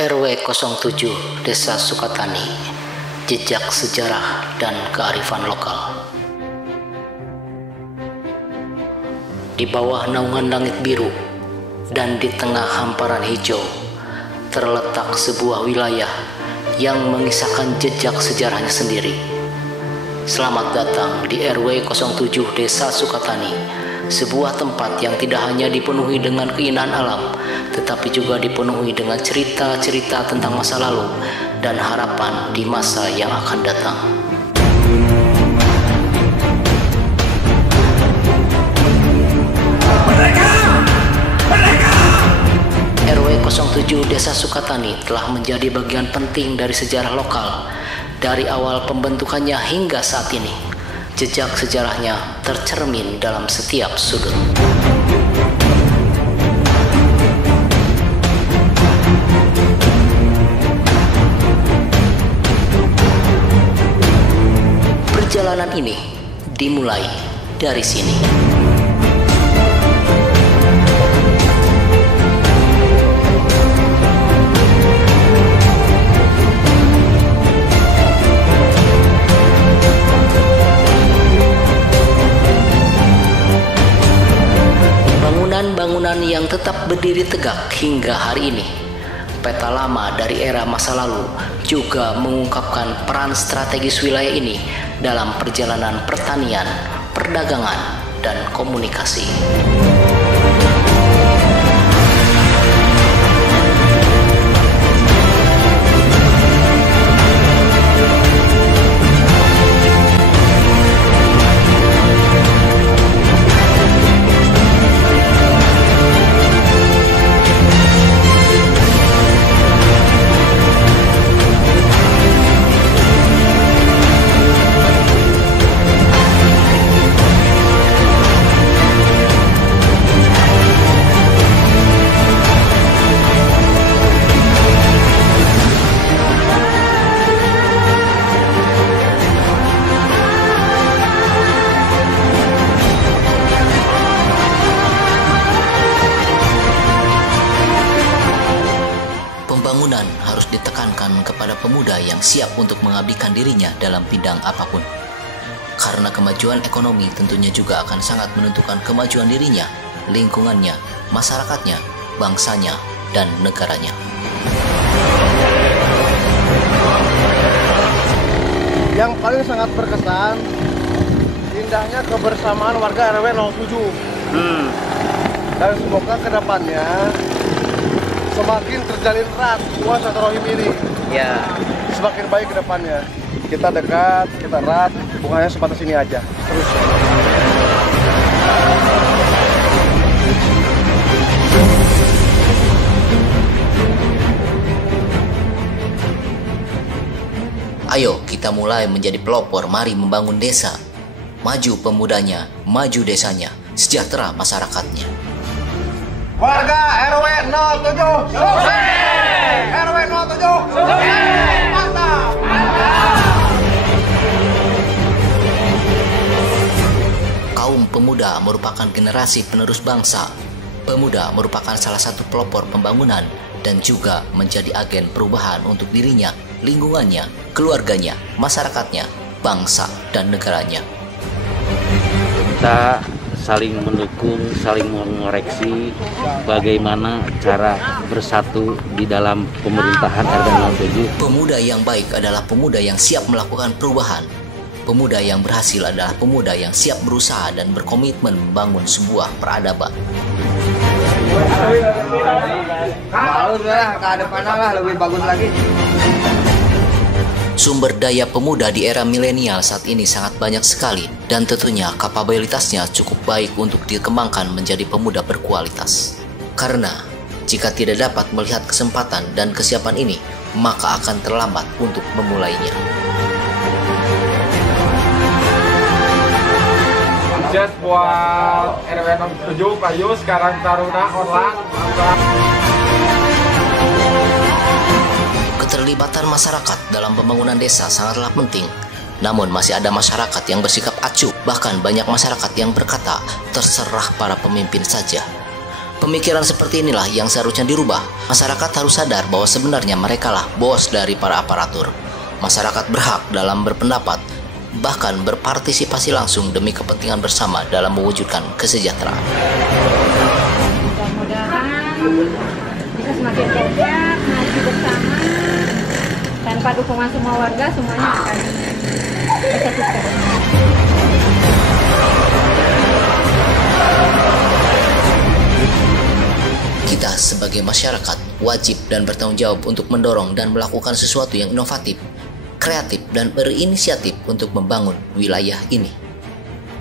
RW 07 Desa Sukatani, jejak sejarah dan kearifan lokal. Di bawah naungan langit biru dan di tengah hamparan hijau, terletak sebuah wilayah yang mengisahkan jejak sejarahnya sendiri. Selamat datang di RW 07 Desa Sukatani, sebuah tempat yang tidak hanya dipenuhi dengan keindahan alam, tetapi juga dipenuhi dengan cerita-cerita tentang masa lalu dan harapan di masa yang akan datang. RW 07 Desa Sukatani telah menjadi bagian penting dari sejarah lokal, dari awal pembentukannya hingga saat ini. Jejak sejarahnya tercermin dalam setiap sudut. Perjalanan ini dimulai dari sini. Bangunan yang tetap berdiri tegak hingga hari ini. Peta lama dari era masa lalu juga mengungkapkan peran strategis wilayah ini dalam perjalanan pertanian, perdagangan, dan komunikasi. Pembangunan harus ditekankan kepada pemuda yang siap untuk mengabdikan dirinya dalam bidang apapun. Karena kemajuan ekonomi tentunya juga akan sangat menentukan kemajuan dirinya, lingkungannya, masyarakatnya, bangsanya, dan negaranya. Yang paling sangat berkesan, indahnya kebersamaan warga RW 07. Dan semoga kedepannya semakin terjalin erat hubungan silaturahim ini. Ya. Semakin baik ke depannya. Kita dekat, kita erat, hubungannya sebatas ini aja. Terus. Ayo kita mulai menjadi pelopor, mari membangun desa. Maju pemudanya, maju desanya, sejahtera masyarakatnya. Warga RW 07 sukses! RW 07 sukses! Mantap! Kaum pemuda merupakan generasi penerus bangsa. Pemuda merupakan salah satu pelopor pembangunan dan juga menjadi agen perubahan untuk dirinya, lingkungannya, keluarganya, masyarakatnya, bangsa, dan negaranya. Kita saling mendukung, saling mengoreksi bagaimana cara bersatu di dalam pemerintahan RW 07. Pemuda yang baik adalah pemuda yang siap melakukan perubahan. Pemuda yang berhasil adalah pemuda yang siap berusaha dan berkomitmen membangun sebuah peradaban. Bagus lah, ke depan lah lebih bagus lagi. Sumber daya pemuda di era milenial saat ini sangat banyak sekali dan tentunya kapabilitasnya cukup baik untuk dikembangkan menjadi pemuda berkualitas. Karena jika tidak dapat melihat kesempatan dan kesiapan ini, maka akan terlambat untuk memulainya. Sukses buat RW 07 Pak Yus, Karang Taruna Online. Keterlibatan masyarakat dalam pembangunan desa sangatlah penting. Namun masih ada masyarakat yang bersikap acuh, bahkan banyak masyarakat yang berkata terserah para pemimpin saja. Pemikiran seperti inilah yang seharusnya dirubah. Masyarakat harus sadar bahwa sebenarnya merekalah bos dari para aparatur. Masyarakat berhak dalam berpendapat, bahkan berpartisipasi langsung demi kepentingan bersama dalam mewujudkan kesejahteraan. Mudah-mudahan bisa semakin kerja, maju bersama, tanpa dukungan semua warga, semuanya akan bisa sukses. Kita sebagai masyarakat wajib dan bertanggung jawab untuk mendorong dan melakukan sesuatu yang inovatif, kreatif, dan berinisiatif untuk membangun wilayah ini.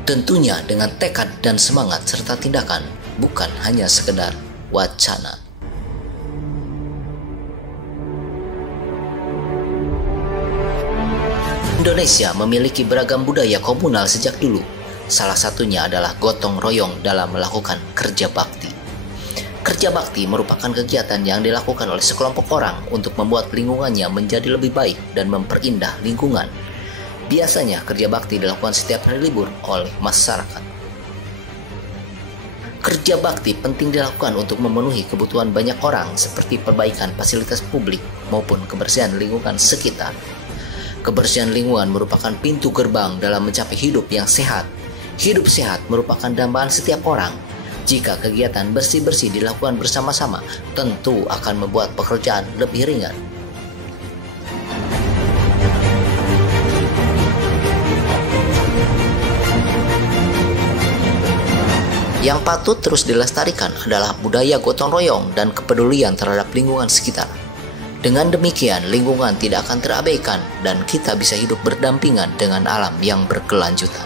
Tentunya dengan tekad dan semangat serta tindakan, bukan hanya sekedar wacana. Indonesia memiliki beragam budaya komunal sejak dulu. Salah satunya adalah gotong royong dalam melakukan kerja bakti. Kerja bakti merupakan kegiatan yang dilakukan oleh sekelompok orang untuk membuat lingkungannya menjadi lebih baik dan memperindah lingkungan. Biasanya kerja bakti dilakukan setiap hari libur oleh masyarakat. Kerja bakti penting dilakukan untuk memenuhi kebutuhan banyak orang seperti perbaikan fasilitas publik maupun kebersihan lingkungan sekitar. Kebersihan lingkungan merupakan pintu gerbang dalam mencapai hidup yang sehat. Hidup sehat merupakan dambaan setiap orang. Jika kegiatan bersih-bersih dilakukan bersama-sama, tentu akan membuat pekerjaan lebih ringan. Yang patut terus dilestarikan adalah budaya gotong royong dan kepedulian terhadap lingkungan sekitar. Dengan demikian, lingkungan tidak akan terabaikan dan kita bisa hidup berdampingan dengan alam yang berkelanjutan.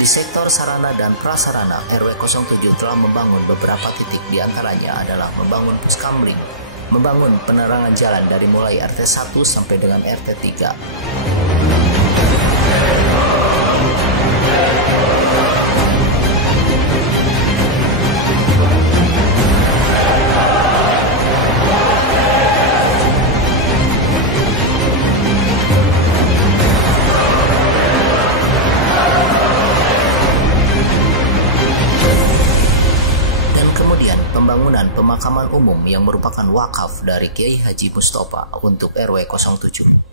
Di sektor sarana dan prasarana, RW 07 telah membangun beberapa titik, diantaranya adalah membangun puskamling, membangun penerangan jalan dari mulai RT 1 sampai dengan RT 3. Pembangunan pemakaman umum yang merupakan wakaf dari Kiai Haji Mustofa untuk RW 07.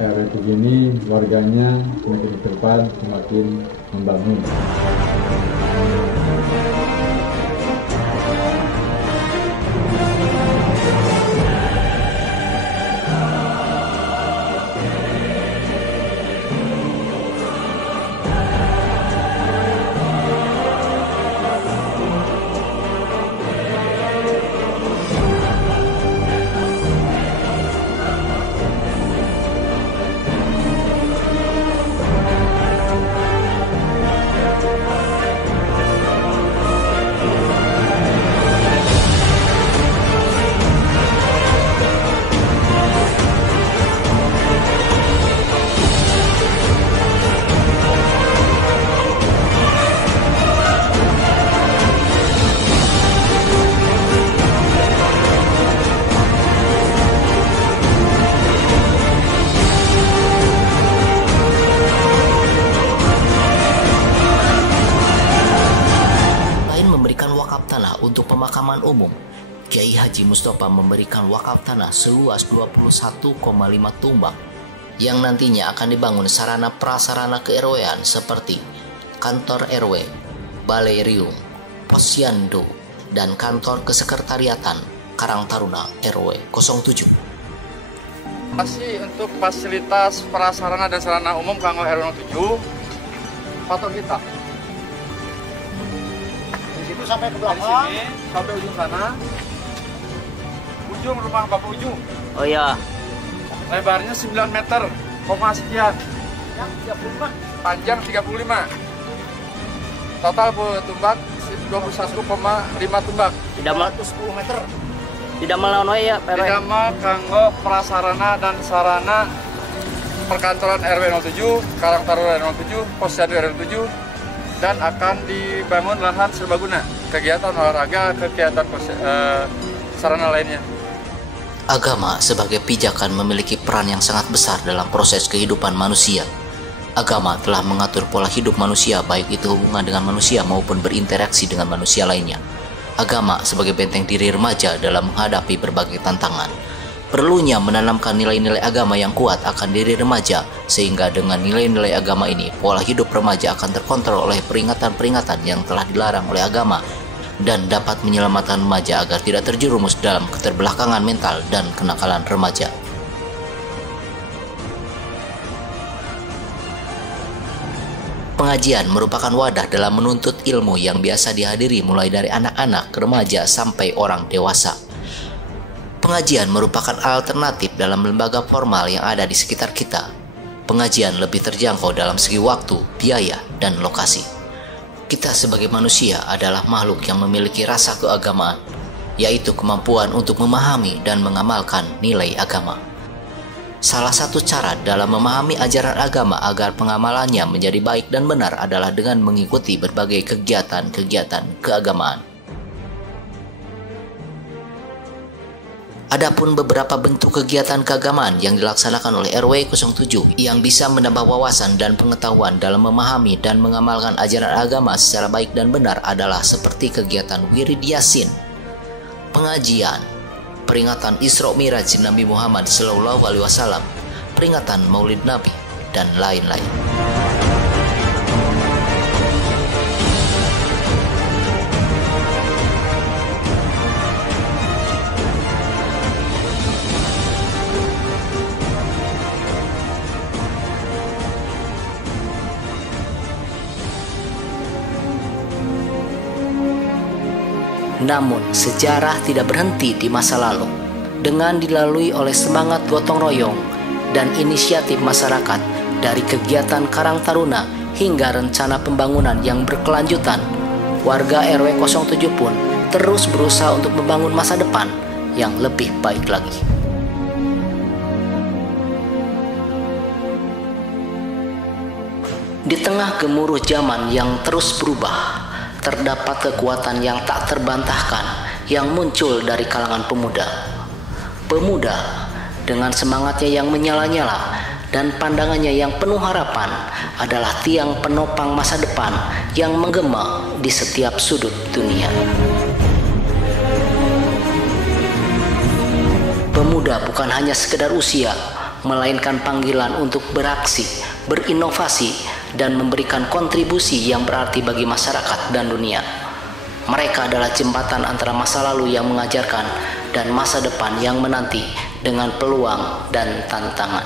RW begini warganya semakin ke depan semakin membangun. Untuk pemakaman umum, Kiai Haji Mustofa memberikan wakaf tanah seluas 21,5 tumbak yang nantinya akan dibangun sarana prasarana ke-RW-an seperti kantor RW, balai riung, posyandu, dan kantor kesekretariatan Karang Taruna RW 07. Masih untuk fasilitas prasarana dan sarana umum kanggo RW 07 patok kita sampai ke Dari belakang. sini sampai ujung sana. Ujung rumah Bapak Ujung. Oh ya, Lebarnya 9 meter, koma sekian. Yang 35. Panjang 35. Total tumbak 21,5 tumbak. tidak 110 meter. tidak melawan ya, Pak RW. Ditambah kanggo prasarana dan sarana perkantoran RW 07, Karang Taruna RW 07, Posyandu RW 07, dan akan dibangun lahan serbaguna, kegiatan olahraga, kegiatan sarana lainnya. Agama sebagai pijakan memiliki peran yang sangat besar dalam proses kehidupan manusia. Agama telah mengatur pola hidup manusia, baik itu hubungan dengan manusia maupun berinteraksi dengan manusia lainnya. Agama sebagai benteng diri remaja dalam menghadapi berbagai tantangan. Perlunya menanamkan nilai-nilai agama yang kuat akan diri remaja, sehingga dengan nilai-nilai agama ini, pola hidup remaja akan terkontrol oleh peringatan-peringatan yang telah dilarang oleh agama, dan dapat menyelamatkan remaja agar tidak terjerumus dalam keterbelakangan mental dan kenakalan remaja. Pengajian merupakan wadah dalam menuntut ilmu yang biasa dihadiri mulai dari anak-anak, remaja, sampai orang dewasa. Pengajian merupakan alternatif dalam lembaga formal yang ada di sekitar kita. Pengajian lebih terjangkau dalam segi waktu, biaya, dan lokasi. Kita sebagai manusia adalah makhluk yang memiliki rasa keagamaan, yaitu kemampuan untuk memahami dan mengamalkan nilai agama. Salah satu cara dalam memahami ajaran agama agar pengamalannya menjadi baik dan benar adalah dengan mengikuti berbagai kegiatan-kegiatan keagamaan. Adapun beberapa bentuk kegiatan keagamaan yang dilaksanakan oleh RW 07 yang bisa menambah wawasan dan pengetahuan dalam memahami dan mengamalkan ajaran agama secara baik dan benar adalah seperti kegiatan Wirid Yasin, pengajian, peringatan Isra Miraj Nabi Muhammad SAW, peringatan Maulid Nabi, dan lain-lain. Namun, sejarah tidak berhenti di masa lalu. Dengan dilalui oleh semangat gotong royong dan inisiatif masyarakat dari kegiatan Karang Taruna hingga rencana pembangunan yang berkelanjutan, warga RW 07 pun terus berusaha untuk membangun masa depan yang lebih baik lagi. Di tengah gemuruh zaman yang terus berubah, terdapat kekuatan yang tak terbantahkan yang muncul dari kalangan pemuda. Pemuda dengan semangatnya yang menyala-nyala dan pandangannya yang penuh harapan adalah tiang penopang masa depan yang menggema di setiap sudut dunia. Pemuda bukan hanya sekedar usia, melainkan panggilan untuk beraksi, berinovasi, dan memberikan kontribusi yang berarti bagi masyarakat dan dunia. Mereka adalah jembatan antara masa lalu yang mengajarkan dan masa depan yang menanti dengan peluang dan tantangan.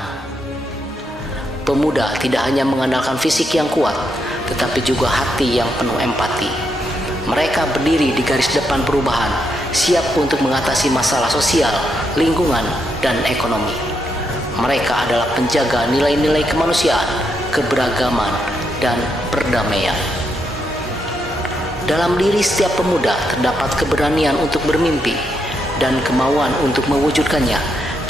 Pemuda tidak hanya mengandalkan fisik yang kuat, tetapi juga hati yang penuh empati. Mereka berdiri di garis depan perubahan, siap untuk mengatasi masalah sosial, lingkungan, dan ekonomi. Mereka adalah penjaga nilai-nilai kemanusiaan, keberagaman, dan perdamaian. Dalam diri setiap pemuda terdapat keberanian untuk bermimpi dan kemauan untuk mewujudkannya.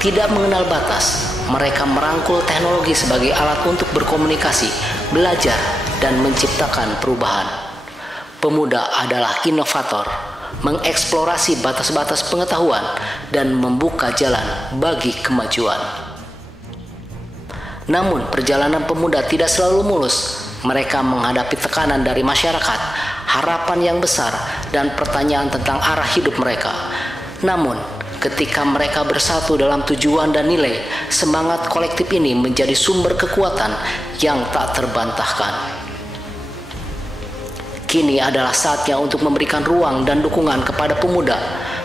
Tidak mengenal batas, mereka merangkul teknologi sebagai alat untuk berkomunikasi, belajar, dan menciptakan perubahan. Pemuda adalah inovator, mengeksplorasi batas-batas pengetahuan, dan membuka jalan bagi kemajuan. Namun, perjalanan pemuda tidak selalu mulus. Mereka menghadapi tekanan dari masyarakat, harapan yang besar, dan pertanyaan tentang arah hidup mereka. Namun, ketika mereka bersatu dalam tujuan dan nilai, semangat kolektif ini menjadi sumber kekuatan yang tak terbantahkan. Kini adalah saatnya untuk memberikan ruang dan dukungan kepada pemuda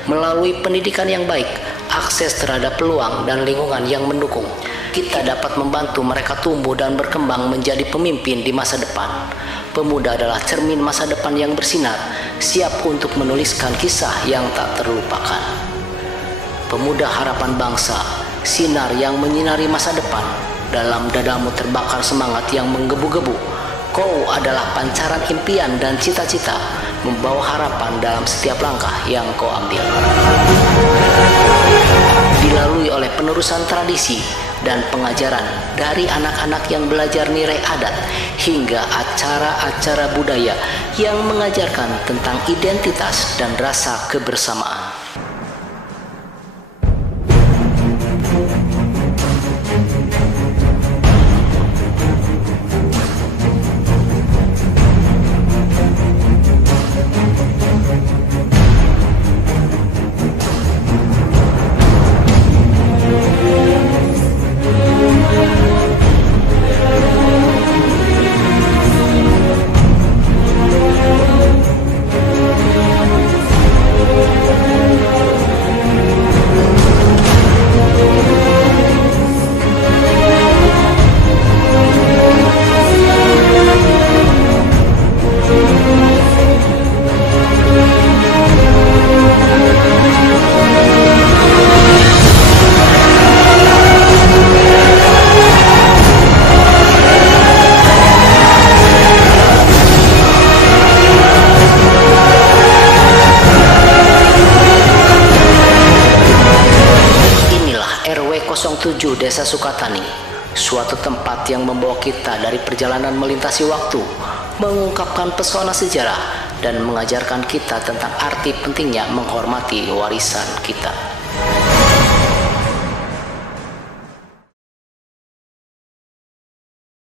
melalui pendidikan yang baik, akses terhadap peluang dan lingkungan yang mendukung, kita dapat membantu mereka tumbuh dan berkembang menjadi pemimpin di masa depan. Pemuda adalah cermin masa depan yang bersinar, siap untuk menuliskan kisah yang tak terlupakan. Pemuda harapan bangsa, sinar yang menyinari masa depan. Dalam dadamu terbakar semangat yang menggebu-gebu. Kau adalah pancaran impian dan cita-cita, membawa harapan dalam setiap langkah yang kau ambil. Dilalui oleh penerusan tradisi dan pengajaran dari anak-anak yang belajar nilai adat hingga acara-acara budaya yang mengajarkan tentang identitas dan rasa kebersamaan. RW 07 Desa Sukatani, suatu tempat yang membawa kita dari perjalanan melintasi waktu, mengungkapkan pesona sejarah, dan mengajarkan kita tentang arti pentingnya menghormati warisan kita.